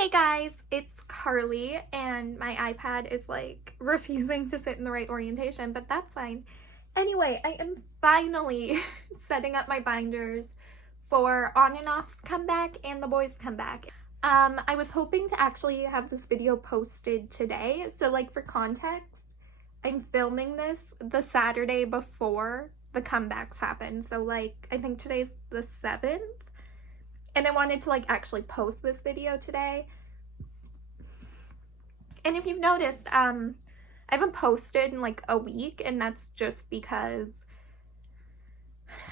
Hey guys, it's Carly and my iPad is like refusing to sit in the right orientation, but that's fine. Anyway, I am finally setting up my binders for On and Off's comeback and the Boyz comeback. I was hoping to actually have this video posted today, so like for context, I'm filming this the Saturday before the comebacks happen. So like I think today's the 7th. And I wanted to like actually post this video today. And if you've noticed, I haven't posted in like a week, and that's just because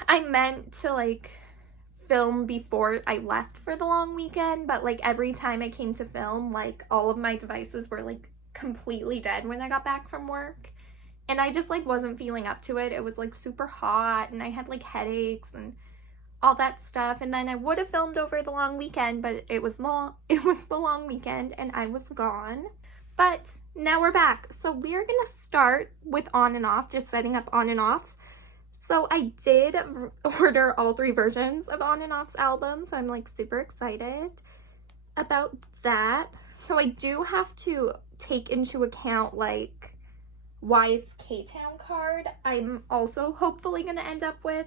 I meant to like film before I left for the long weekend, but like every time I came to film, like all of my devices were like completely dead when I got back from work. And I just like wasn't feeling up to it. It was like super hot and I had like headaches and all that stuff. And then I would have filmed over the long weekend, but it was the long weekend and I was gone. But now we're back. So we are gonna start with On and Off, just setting up On and Off's. So I did order all 3 versions of On and Off's album, so I'm like super excited about that. So I do have to take into account like Wyatt's K-Town card. I'm also hopefully gonna end up with,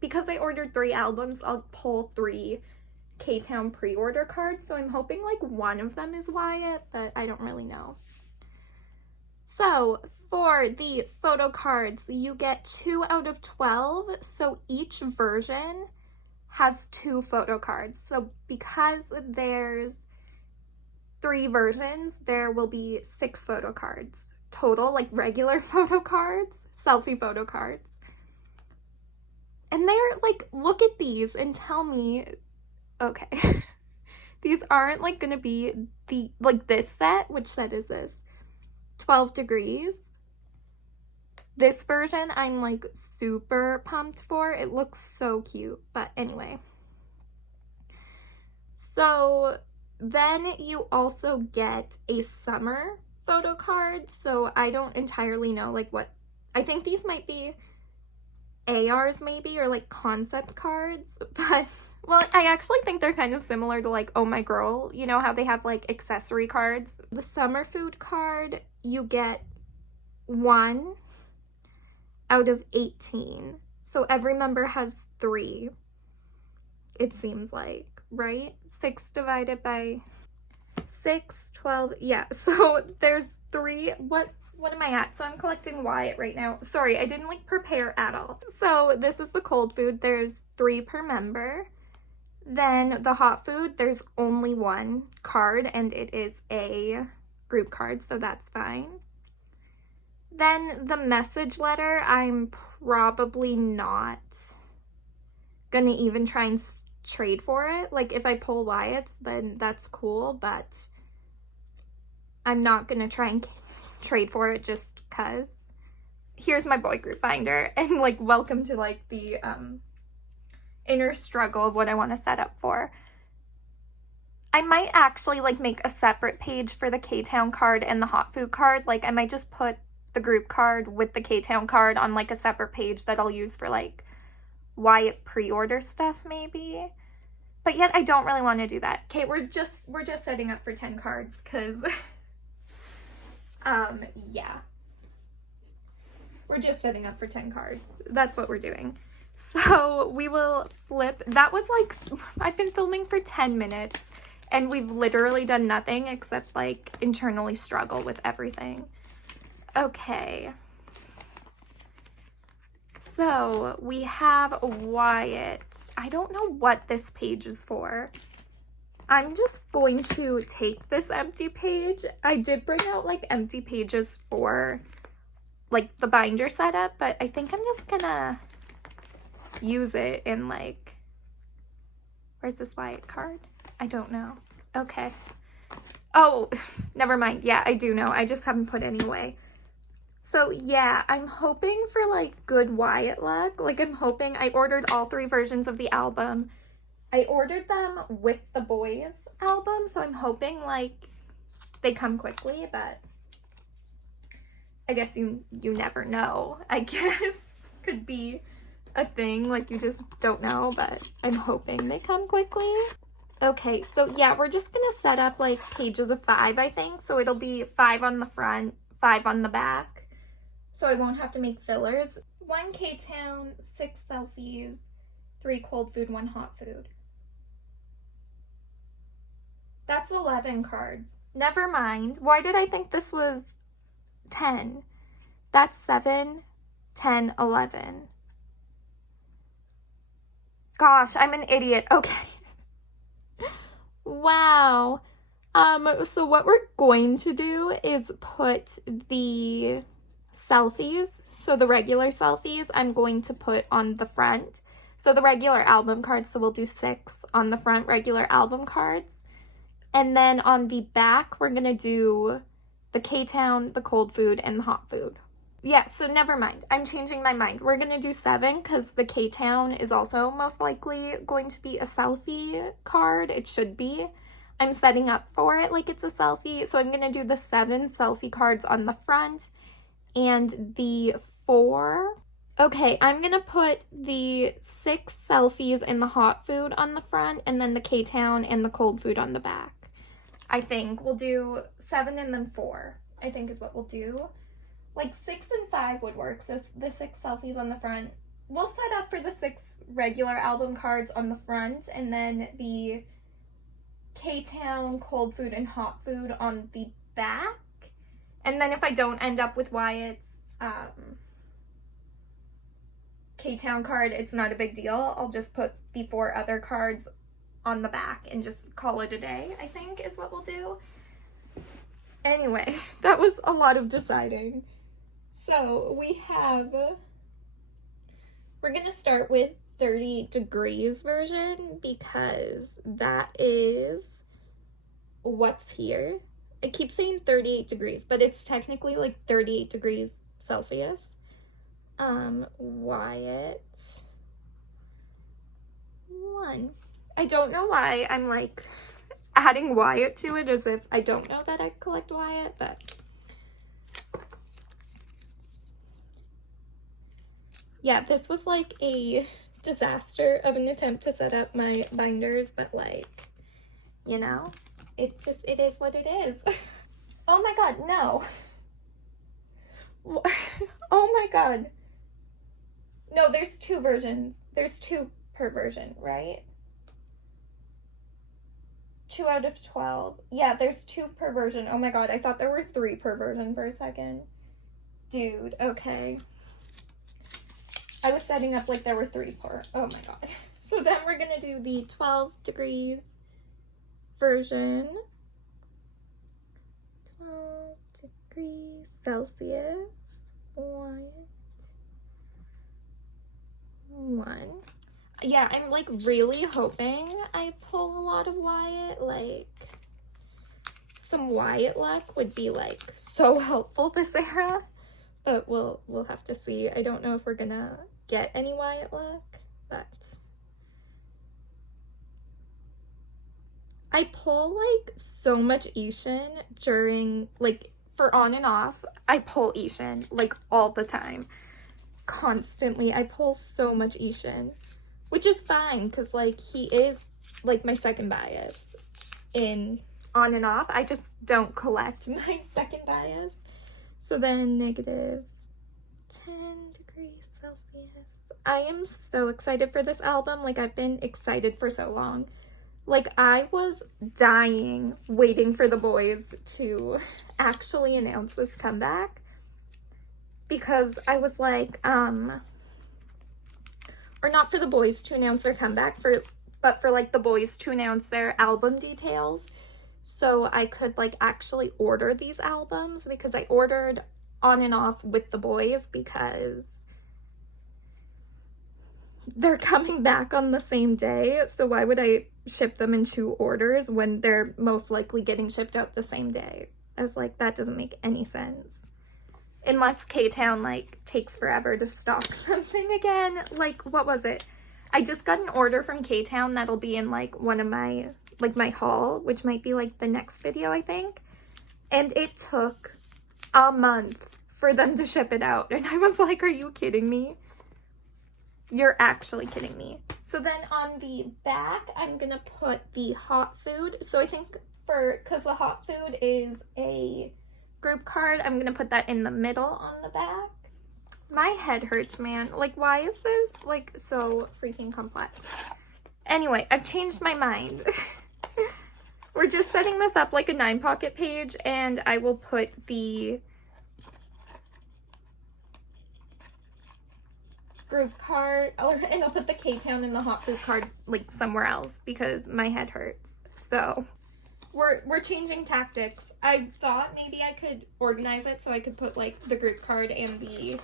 because I ordered 3 albums, I'll pull 3 K-Town pre-order cards, so I'm hoping like one of them is Wyatt, but I don't really know. So for the photo cards, you get 2 out of 12, so each version has 2 photo cards. So because there's 3 versions, there will be 6 photo cards total, like regular photo cards, selfie photo cards. And they're like, look at these and tell me, okay, these aren't like gonna be this set. Which set is this? 12 Degrees. This version I'm like super pumped for. It looks so cute. But anyway. So then you also get a summer photo card. So I don't entirely know like what, I think these might be ARs maybe, or like concept cards, but well, I actually think they're kind of similar to like Oh My Girl, you know how they have like accessory cards. The summer food card, you get 1 out of 18, so every member has 3, it seems like, right? 6 divided by 6, 12, yeah, so there's 3. What am I at? So I'm collecting Wyatt right now. Sorry, I didn't like prepare at all. So this is the cold food. There's 3 per member. Then the hot food, there's only 1 card and it is a group card, so that's fine. Then the message letter, I'm probably not gonna even try and trade for it. Like if I pull Wyatt's, then that's cool, but I'm not gonna try and trade for it just cuz. Here's my boy group binder, and like welcome to like the inner struggle of what I want to set up for. I might actually like make a separate page for the K-Town card and the hot food card. Like I might just put the group card with the K-Town card on like a separate page that I'll use for like Wyatt pre-order stuff maybe. But yet I don't really want to do that. Okay, we're just setting up for 10 cards because yeah, we're just setting up for 10 cards. That's what we're doing. So we will flip. That was like, I've been filming for 10 minutes and we've literally done nothing except like internally struggle with everything. Okay, so we have Wyatt. I don't know what this page is for. I'm just going to take this empty page. I did bring out like empty pages for like the binder setup, but I think I'm just gonna use it in like, where's this Wyatt card? I don't know. Okay. Oh, never mind. Yeah, I do know. I just haven't put any away. So yeah, I'm hoping for like good Wyatt luck. Like I'm hoping, I ordered all 3 versions of the album. I ordered them with the Boyz album, so I'm hoping like they come quickly, but I guess you never know. I guess could be a thing, like you just don't know, but I'm hoping they come quickly. Okay, so yeah, we're just gonna set up like pages of 5, I think. So it'll be 5 on the front, 5 on the back. So I won't have to make fillers. 1 K-Town, 6 selfies, 3 cold food, 1 hot food. That's 11 cards. Never mind. Why did I think this was 10? That's 7, 10, 11. Gosh, I'm an idiot. Okay. Wow. So what we're going to do is put the selfies, so the regular selfies, I'm going to put on the front. So the regular album cards, so we'll do 6 on the front, regular album cards. And then on the back, we're gonna do the K-Town, the cold food, and the hot food. Yeah, so never mind. I'm changing my mind. We're gonna do 7 because the K-Town is also most likely going to be a selfie card. It should be. I'm setting up for it like it's a selfie. So I'm gonna do the 7 selfie cards on the front and the 4. Okay, I'm gonna put the 6 selfies and the hot food on the front and then the K-Town and the cold food on the back. I think we'll do 7 and then 4, I think is what we'll do. Like 6 and 5 would work. So the 6 selfies on the front. We'll set up for the 6 regular album cards on the front and then the K-Town, cold food, and hot food on the back. And then if I don't end up with Wyatt's K-Town card, it's not a big deal. I'll just put the 4 other cards on the back and just call it a day, I think is what we'll do. Anyway, that was a lot of deciding. So we're gonna start with 38 degrees version because that is what's here. I keep saying 38 degrees, but it's technically like 38 degrees Celsius. Wyatt 1. I don't know why I'm like adding Wyatt to it as if I don't know that I collect Wyatt, but yeah, this was like a disaster of an attempt to set up my binders, but like, you know, it is what it is. Oh my god, no. Oh my god. No, there's 2 versions. There's 2 per version, right? 2 out of 12. Yeah, there's 2 per version. Oh my god, I thought there were 3 per version for a second. Dude, okay. I was setting up like there were 3 per. Oh my god. So then we're gonna do the 12 degrees version. 12 degrees Celsius. 1. Yeah, I'm like really hoping I pull a lot of Wyatt. Like some Wyatt luck would be like so helpful this era. But we'll have to see. I don't know if we're gonna get any Wyatt luck, but I pull like so much Ishin during like for on and off. I pull Ishin like all the time. Constantly. I pull so much Ishin, which is fine because like he is like my second bias in on and off. I just don't collect my second bias. So then negative 10 degrees Celsius. I am so excited for this album. Like I've been excited for so long. Like I was dying waiting for the Boyz to actually announce this comeback. Because I was like, or not for the Boyz to announce their comeback, but for like the Boyz to announce their album details. So I could like actually order these albums because I ordered on and off with the Boyz because they're coming back on the same day. So why would I ship them in 2 orders when they're most likely getting shipped out the same day? I was like, that doesn't make any sense. Unless K-Town, like, takes forever to stock something again. Like, what was it? I just got an order from K-Town that'll be in, like, one of my, like, my haul, which might be, like, the next video, I think. And it took a month for them to ship it out. And I was like, are you kidding me? You're actually kidding me. So then on the back, I'm gonna put the hot food. So I think because the hot food is a group card, I'm gonna put that in the middle on the back. My head hurts, man. Like, why is this like so freaking complex? Anyway, I've changed my mind. We're just setting this up like a 9-pocket page, and I will put the group card, and I'll put the K-Town and the hot food card like somewhere else because my head hurts. So we're changing tactics. I thought maybe I could organize it so I could put like the group card and the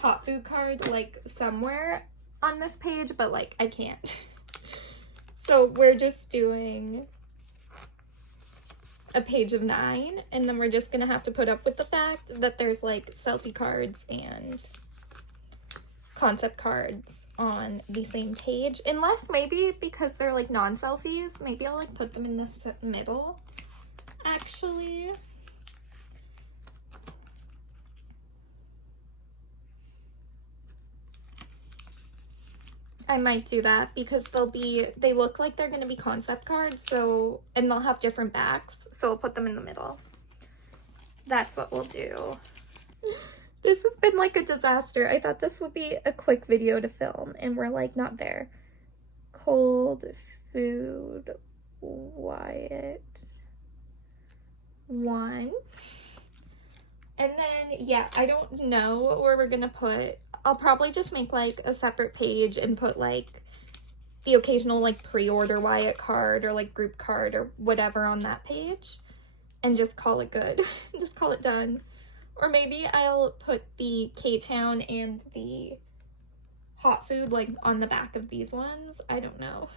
hot food card like somewhere on this page, but like I can't. So we're just doing a page of 9, and then we're just gonna have to put up with the fact that there's like selfie cards and concept cards on the same page, unless maybe because they're like non-selfies, maybe I'll like put them in the middle actually. I might do that because they look like they're gonna be concept cards, so, and they'll have different backs, so I'll put them in the middle. That's what we'll do. This has been like a disaster. I thought this would be a quick video to film, and we're like not there. Cold food, Wyatt 1. And then, yeah, I don't know where we're gonna put, I'll probably just make like a separate page and put like the occasional like pre-order Wyatt card or like group card or whatever on that page, and just call it good. Just call it done. Or maybe I'll put the K-Town and the hot food like on the back of these ones. I don't know.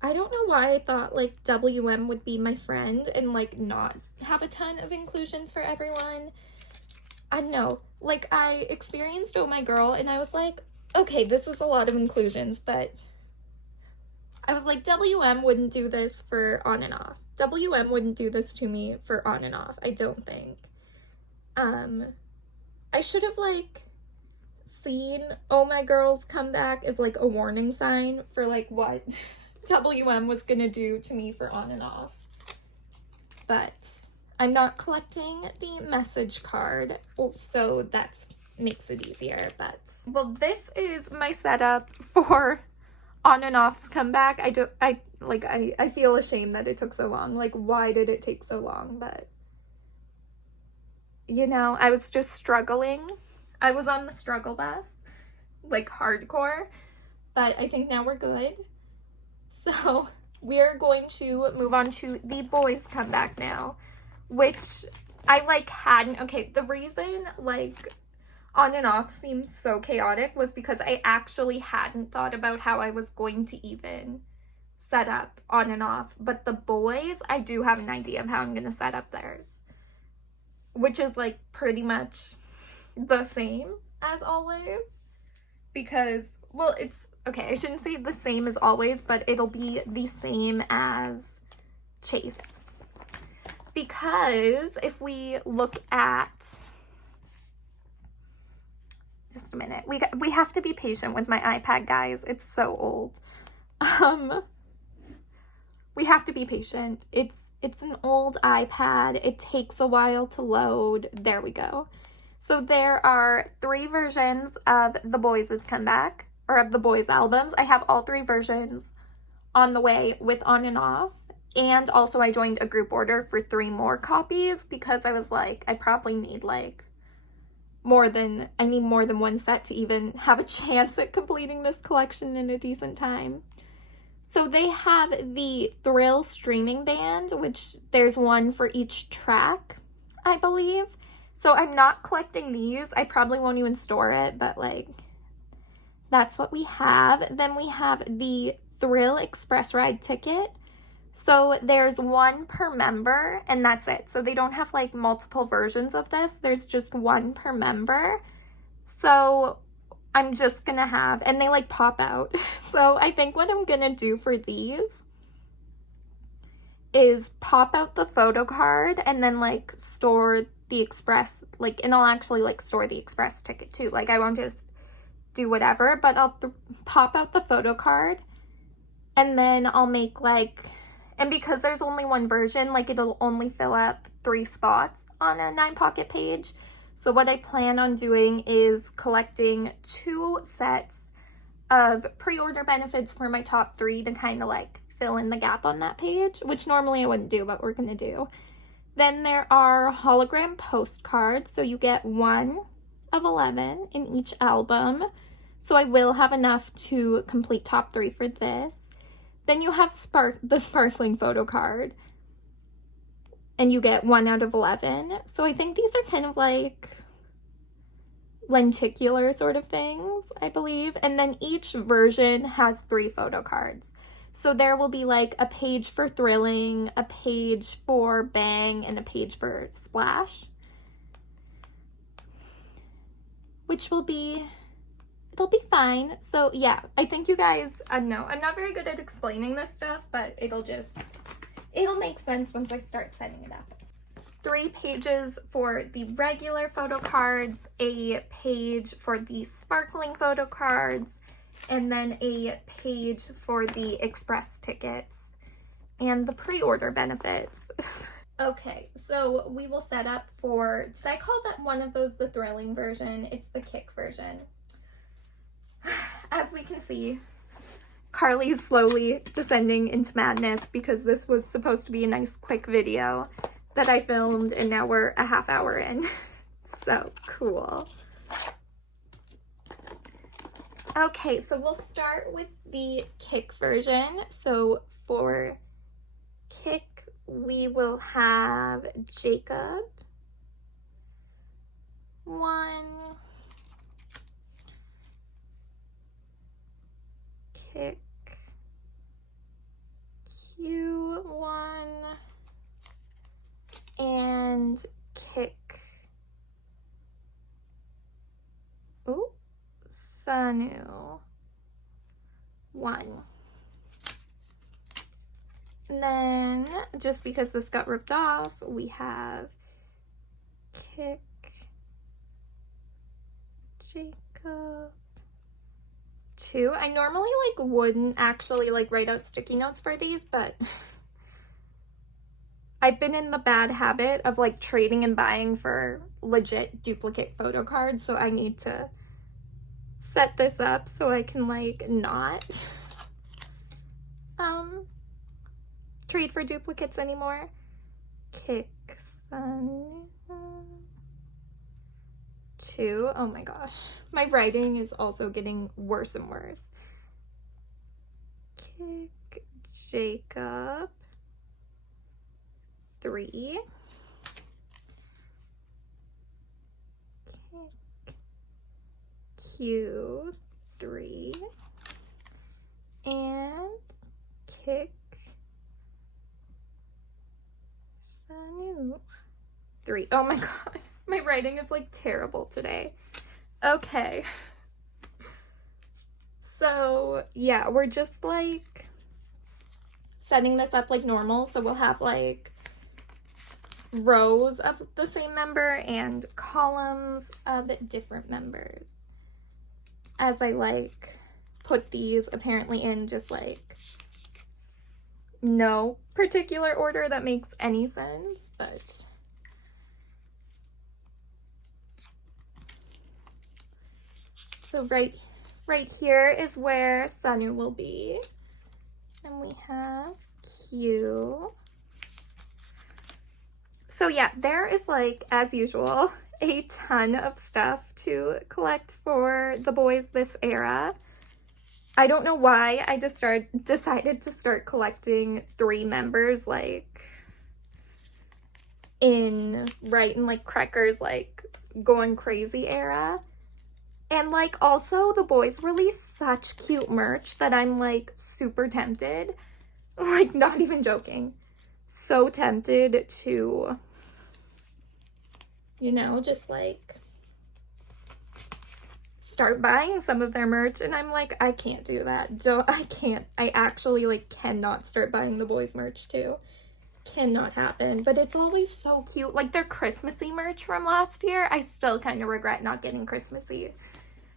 I don't know why I thought like WM would be my friend and like not have a ton of inclusions for everyone. I don't know. Like I experienced Oh My Girl and I was like, okay, this is a lot of inclusions, but I was like, WM wouldn't do this for On and Off. WM wouldn't do this to me for On and Off, I don't think. I should have like seen Oh My Girl's comeback as like a warning sign for like what WM was gonna do to me for On and Off. But I'm not collecting the message card, so that makes it easier. But well, this is my setup for On and Off's comeback. I feel ashamed that it took so long. Like, why did it take so long? But you know, I was just struggling. I was on the struggle bus, like hardcore, but I think now we're good. So we're going to move on to the Boyz comeback now, which I like hadn't, okay, the reason like On and Off seemed so chaotic was because I actually hadn't thought about how I was going to even set up On and Off, but the Boyz, I do have an idea of how I'm going to set up theirs, which is like pretty much the same as always, because, well, it's, okay, I shouldn't say the same as always, but it'll be the same as Chase. Because if we look at, just a minute, we have to be patient with my iPad, guys. It's so old. We have to be patient. It's an old iPad. It takes a while to load. There we go. So there are 3 versions of the Boyz' comeback, or of the Boyz albums. I have all 3 versions on the way with On and Off. And also I joined a group order for 3 more copies because I was like, I probably need like more than 1 set to even have a chance at completing this collection in a decent time. So they have the Thrill streaming band, which there's 1 for each track, I believe. So I'm not collecting these. I probably won't even store it, but like, that's what we have. Then we have the Thrill Express Ride ticket. So there's 1 per member, and that's it. So they don't have like multiple versions of this. There's just 1 per member. So I'm just gonna have, and they like pop out. So I think what I'm gonna do for these is pop out the photo card and then like store the express, like, and I'll actually like store the express ticket too. Like, I won't just do whatever, but I'll pop out the photo card, and then I'll make like, and because there's only one version, like it'll only fill up 3 spots on a 9-pocket page. So what I plan on doing is collecting 2 sets of pre-order benefits for my top 3 to kind of like fill in the gap on that page, which normally I wouldn't do, but we're gonna do. Then there are hologram postcards, so you get 1 of 11 in each album. So I will have enough to complete top 3 for this. Then you have the sparkling photo card, and you get 1 out of 11. So I think these are kind of like lenticular sort of things, I believe. And then each version has 3 photo cards. So there will be like a page for thrilling, a page for bang, and a page for splash. Which will be, it'll be fine. So yeah, I think you guys, I know, I'm not very good at explaining this stuff, but it'll make sense once I start setting it up. 3 pages for the regular photo cards, a page for the sparkling photo cards, and then a page for the express tickets and the pre-order benefits. Okay, so we will set up for, did I call that one of those the thrilling version? It's the kick version. As we can see, Carly's slowly descending into madness because this was supposed to be a nice quick video that I filmed, and now we're a half hour in. So cool. Okay, so we'll start with the kick version. So for kick, we will have Jacob, 1, kick, Q, 1, and kick, ooh, Sanu, 1. And then, just because this got ripped off, we have kick, Jacob, 2. I normally like wouldn't actually like write out sticky notes for these, but I've been in the bad habit of like trading and buying for legit duplicate photo cards, so I need to set this up so I can like not trade for duplicates anymore. Kick, Sun, 2. Oh my gosh, my writing is also getting worse and worse. Kick, Jacob, 3. Kick, Q, 3. And kick, Sanu, 3. Oh my god, my writing is like terrible today. Okay. So yeah, we're just like setting this up like normal. So we'll have like rows of the same member and columns of different members as I like put these apparently in just like no particular order that makes any sense, but so right here is where Sanu will be, and we have Q. So yeah, there is like, as usual, a ton of stuff to collect for the Boyz this era. I don't know why I just decided to start collecting 3 members like in like Crecker's like going crazy era. And like also the Boyz release such cute merch that I'm like super tempted, like not even joking, so tempted to, you know, just like start buying some of their merch. And I'm like, I can't do that. I actually like cannot start buying the Boyz merch too. cannot happen, but it's always so cute. Like their Christmassy merch from last year, I still kind of regret not getting Christmassy.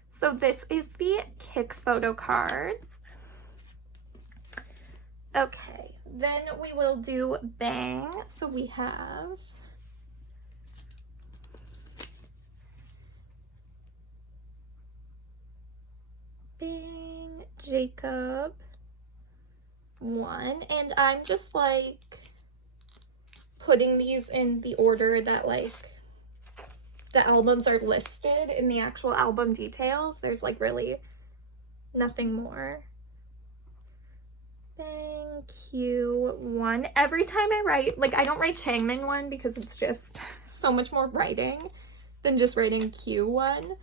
So this is the Kick photo cards. Okay, then we will do Bang. So we have Bang, Jacob, 1, and I'm just like putting these in the order that like the albums are listed in the actual album details. There's like really nothing more. Bang, Q1. Every time I write, like I don't write Changmin 1 because it's just so much more writing than just writing Q1.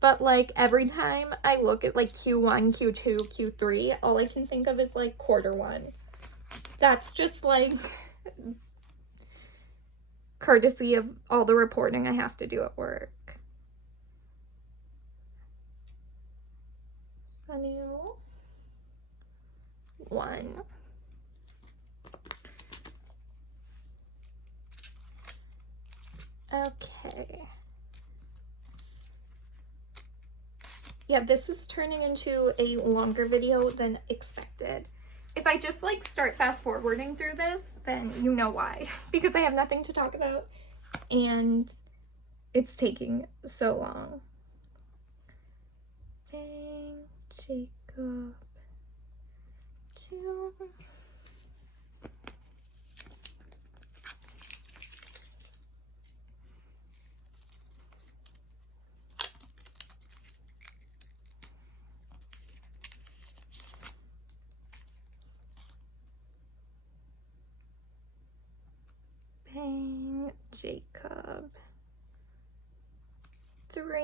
But like every time I look at like Q1, Q2, Q3, all I can think of is like Q1. That's just like courtesy of all the reporting I have to do at work. Sunil, 1. Okay. Yeah, this is turning into a longer video than expected. If I just like start fast forwarding through this, then you know why. Because I have nothing to talk about and it's taking so long. Bang, Jacob, 2. Bang, Jacob, 3.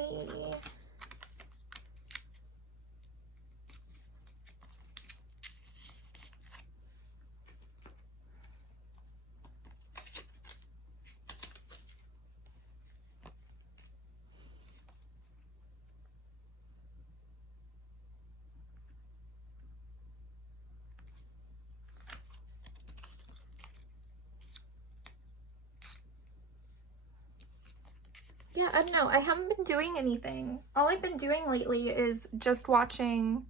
Yeah, I don't know. I haven't been doing anything. All I've been doing lately is just watching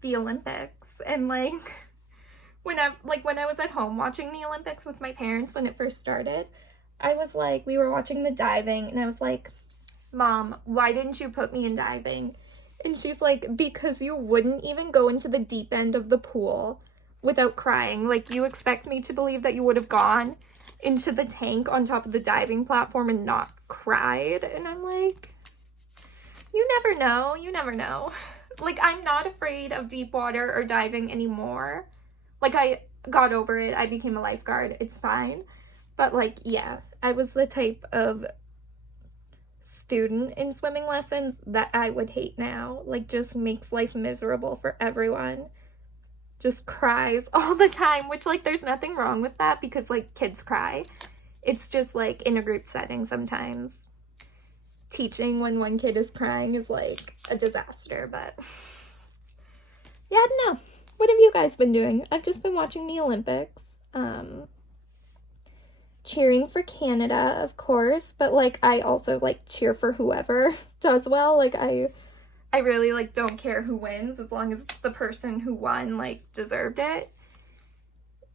the Olympics. And like when I was at home watching the Olympics with my parents when it first started, I was like, we were watching the diving and I was like, Mom, why didn't you put me in diving? And she's like, because you wouldn't even go into the deep end of the pool without crying. Like, you expect me to believe that you would have gone into the tank on top of the diving platform and not cried? And I'm like, you never know. You never know. Like, I'm not afraid of deep water or diving anymore. Like, I got over it. I became a lifeguard. It's fine. But like, yeah, I was the type of student in swimming lessons that I would hate now. Like, just makes life miserable for everyone. Just cries all the time, which like there's nothing wrong with that because like kids cry. It's just like in a group setting sometimes. Teaching when one kid is crying is like a disaster, but yeah, I don't know. What have you guys been doing? I've just been watching the Olympics. Cheering for Canada, of course, but like I also like cheer for whoever does well. Like I really like don't care who wins as long as the person who won like deserved it,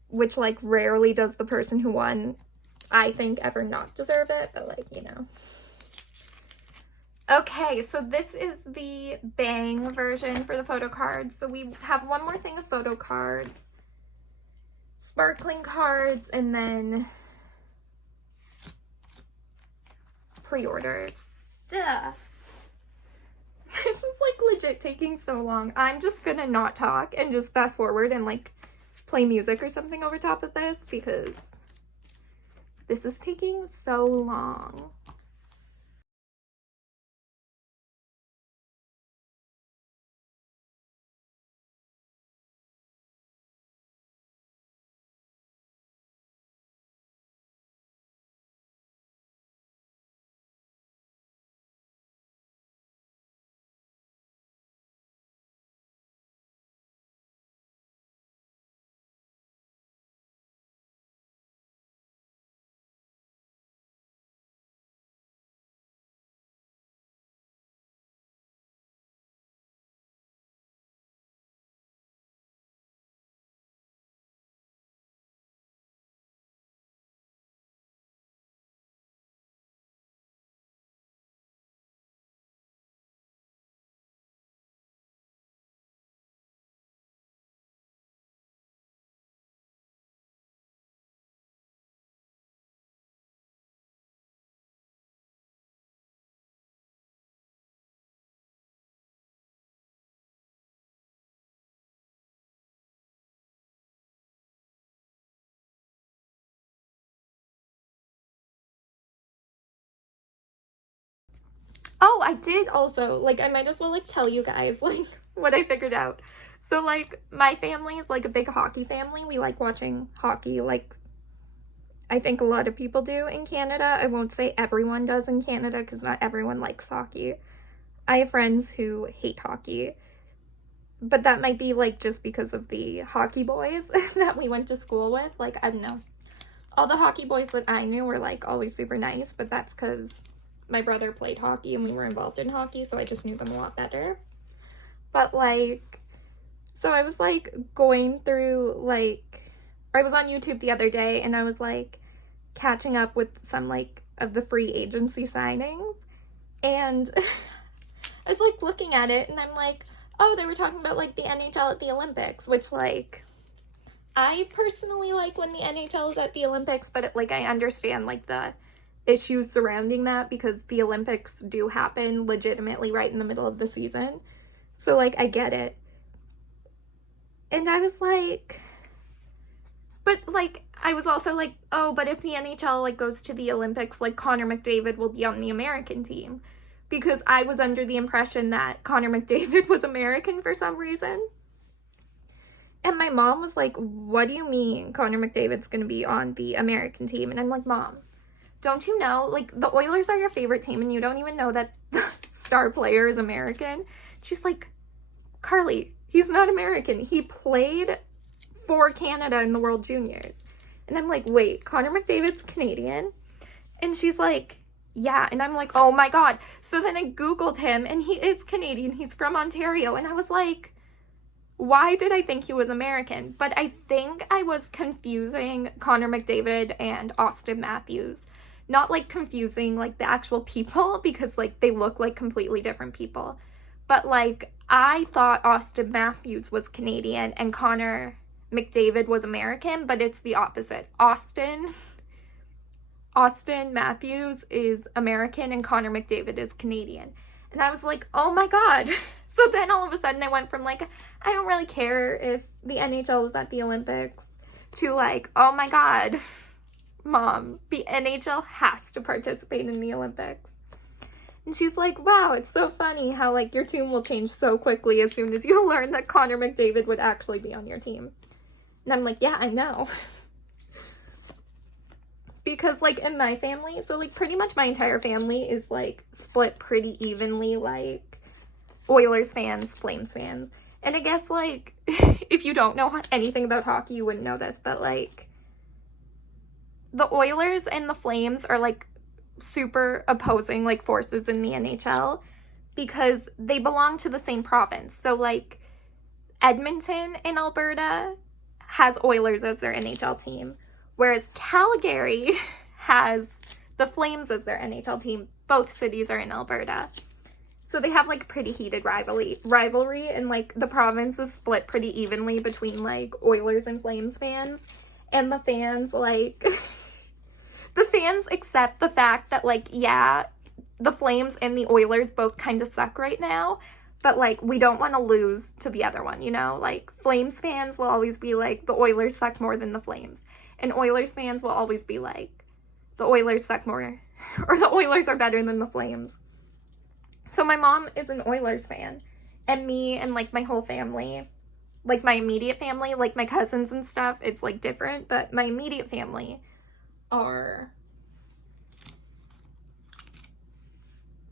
which like rarely does the person who won, I think, ever not deserve it, but like, you know. Okay, so this is the Bang version for the photo cards. So we have one more thing of photo cards, sparkling cards, and then pre-orders stuff. This is like legit taking so long. I'm just gonna not talk and just fast forward and like play music or something over top of this because this is taking so long. Oh, I did also, like, I might as well, like, tell you guys, like, what I figured out. So, like, my family is, like, a big hockey family. We like watching hockey, like, I think a lot of people do in Canada. I won't say everyone does in Canada because not everyone likes hockey. I have friends who hate hockey, but that might be, like, just because of the hockey boys that we went to school with. Like, I don't know. All the hockey boys that I knew were, like, always super nice, but that's because my brother played hockey and we were involved in hockey, so I just knew them a lot better. But, like, so I was, like, going through, like, I was on YouTube the other day and I was, like, catching up with some, like, of the free agency signings, and I was, like, looking at it and I'm like, oh, they were talking about, like, the NHL at the Olympics, which, like, I personally like when the NHL is at the Olympics, but, like, I understand, like, the issues surrounding that because the Olympics do happen legitimately right in the middle of the season. So, like, I get it. And I was like, but, like, I was also like, oh, but if the NHL, like, goes to the Olympics, like, Connor McDavid will be on the American team. Because I was under the impression that Connor McDavid was American for some reason. And my mom was like, what do you mean Connor McDavid's going to be on the American team? And I'm like, Mom, don't you know, like, the Oilers are your favorite team and you don't even know that the star player is American? She's like, Carly, he's not American. He played for Canada in the World Juniors. And I'm like, wait, Connor McDavid's Canadian? And she's like, yeah. And I'm like, oh my God. So then I Googled him and he is Canadian. He's from Ontario. And I was like, why did I think he was American? But I think I was confusing Connor McDavid and Austin Matthews. Not, like, confusing, like, the actual people, because, like, they look like completely different people. But, like, I thought Austin Matthews was Canadian and Connor McDavid was American, but it's the opposite. Austin Matthews is American and Connor McDavid is Canadian. And I was like, oh my God. So then all of a sudden I went from, like, I don't really care if the NHL is at the Olympics to, like, oh my God, Mom, the NHL has to participate in the Olympics. And she's like, wow, it's so funny how, like, your team will change so quickly as soon as you learn that Connor McDavid would actually be on your team. And I'm like, yeah, I know. Because, like, in my family, so, like, pretty much my entire family is, like, split pretty evenly, like, Oilers fans, Flames fans. And I guess, like, if you don't know anything about hockey, you wouldn't know this, but, like, the Oilers and the Flames are, like, super opposing, like, forces in the NHL because they belong to the same province. So, like, Edmonton in Alberta has Oilers as their NHL team, whereas Calgary has the Flames as their NHL team. Both cities are in Alberta. So they have, like, pretty heated rivalry, and, like, the province is split pretty evenly between, like, Oilers and Flames fans. And the fans, like, the fans accept the fact that, like, yeah, the Flames and the Oilers both kind of suck right now, but, like, we don't want to lose to the other one, you know? Like, Flames fans will always be like, the Oilers suck more than the Flames. And Oilers fans will always be like, the Oilers suck more, or the Oilers are better than the Flames. So my mom is an Oilers fan, and me and, like, my whole family, like, my immediate family, like, my cousins and stuff, it's, like, different, but my immediate family are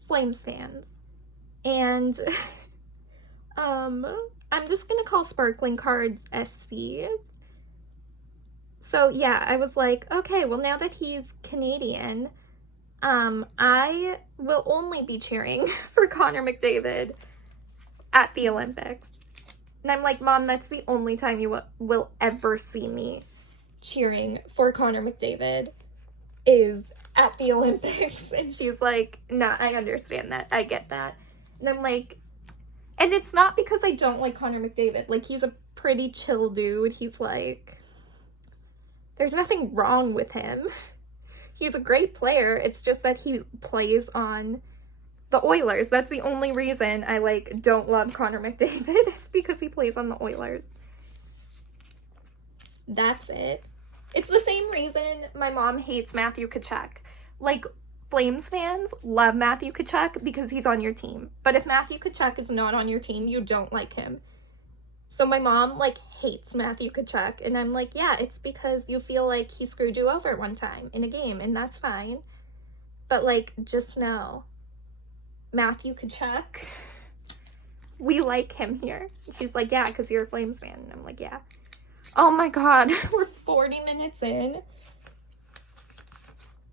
Flames fans. And I'm just gonna call sparkling cards SCs. So yeah, I was like, okay, well, now that he's Canadian, I will only be cheering for Connor McDavid at the Olympics. And I'm like, Mom, that's the only time you will ever see me cheering for Connor McDavid is at the Olympics. And she's like, nah, I understand that. I get that. And I'm like, and it's not because I don't like Connor McDavid. Like, he's a pretty chill dude. He's like, there's nothing wrong with him. He's a great player. It's just that he plays on the Oilers. That's the only reason I, like, don't love Connor McDavid is because he plays on the Oilers. That's it. It's the same reason my mom hates Matthew Tkachuk. Like, Flames fans love Matthew Tkachuk because he's on your team. But if Matthew Tkachuk is not on your team, you don't like him. So my mom, like, hates Matthew Tkachuk. And I'm like, yeah, it's because you feel like he screwed you over one time in a game. And that's fine. But, like, just know, Matthew Tkachuk, we like him here. She's like, yeah, because you're a Flames fan. And I'm like, yeah. Oh my God, we're 40 minutes in.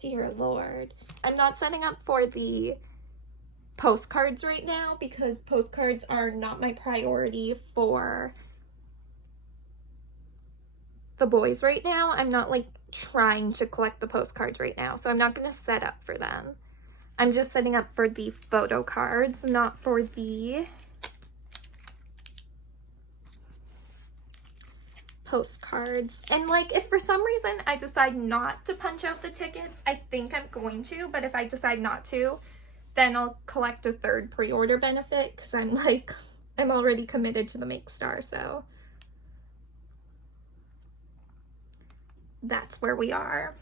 Dear Lord. I'm not setting up for the postcards right now because postcards are not my priority for the boys right now. I'm not like trying to collect the postcards right now, so I'm not going to set up for them. I'm just setting up for the photo cards, not for the postcards. And like, if for some reason I decide not to punch out the tickets, I think I'm going to, but if I decide not to, then I'll collect a third pre-order benefit because I'm like, I'm already committed to the Make Star, so that's where we are.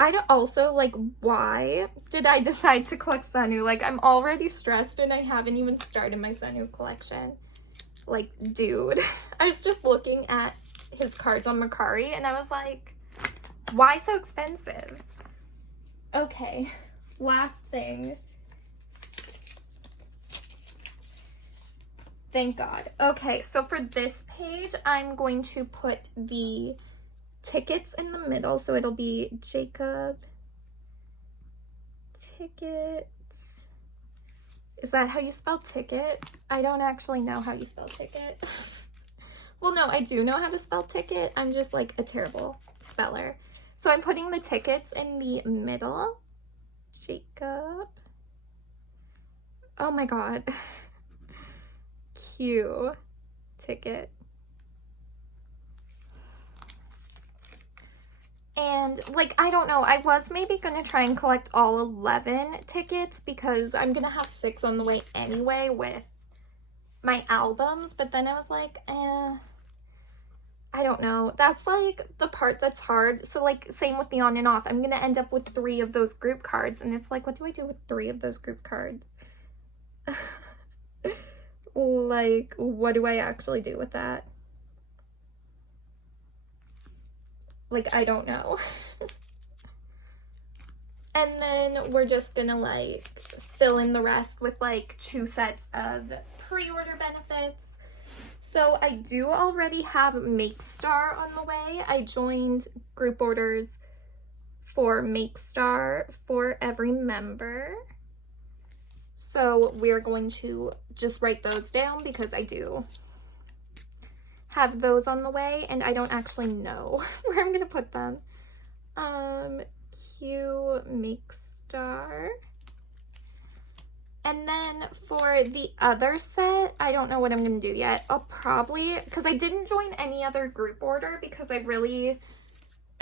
I also, like, why did I decide to collect Sanu? Like, I'm already stressed and I haven't even started my Sanu collection. Like, dude. I was just looking at his cards on Mercari and I was like, why so expensive? Okay, last thing. Thank God. Okay, so for this page, I'm going to put the tickets in the middle, so it'll be Jacob ticket. Is that how you spell ticket? I don't actually know how you spell ticket. Well, no, I do know how to spell ticket. I'm just like a terrible speller. So I'm putting the tickets in the middle. Jacob. Oh my God. Q ticket. And, like, I don't know, I was maybe gonna try and collect all 11 tickets because I'm gonna have 6 on the way anyway with my albums, but then I was like, I don't know. That's, like, the part that's hard. So, like, same with the on and off. I'm gonna end up with 3 of those group cards, and it's like, what do I do with 3 of those group cards? Like, what do I actually do with that? Like, I don't know. And then we're just gonna, like, fill in the rest with, like, 2 sets of pre-order benefits. So I do already have Make Star on the way. I joined group orders for Make Star for every member. So we're going to just write those down because I do have those on the way and I don't actually know where I'm gonna put them. Q Make Star. And then for the other set, I don't know what I'm gonna do yet. I'll probably, because I didn't join any other group order because I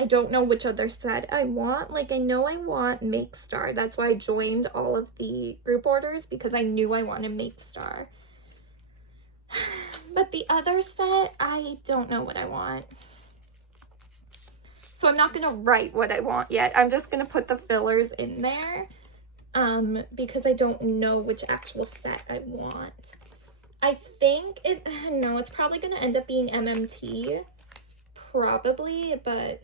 don't know which other set I want. Like, I know I want Make Star. That's why I joined all of the group orders, because I knew I wanted Make Star. But the other set, I don't know what I want. So I'm not going to write what I want yet. I'm just going to put the fillers in there because I don't know which actual set I want. I think it's probably going to end up being MMT. Probably, but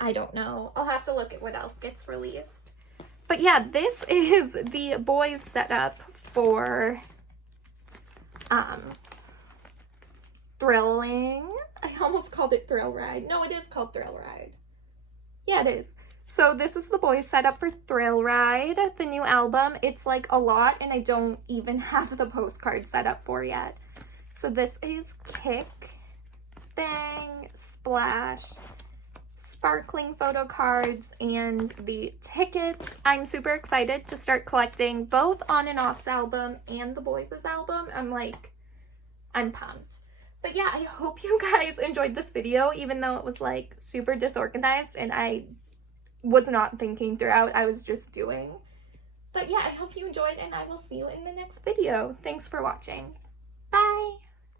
I don't know. I'll have to look at what else gets released. But yeah, this is the Boyz setup for Thrilling. I almost called it Thrill Ride. No, it is called Thrill Ride. Yeah, it is. So this is the Boyz setup for Thrill Ride, the new album. It's like a lot, and I don't even have the postcard set up for yet. So this is Kick, Bang, Splash, sparkling photo cards, and the tickets. I'm super excited to start collecting both On and Off's album and the Boyz' album. I'm pumped. But yeah, I hope you guys enjoyed this video, even though it was like super disorganized and I was not thinking throughout, I was just doing. But yeah, I hope you enjoyed, and I will see you in the next video. Thanks for watching. Bye!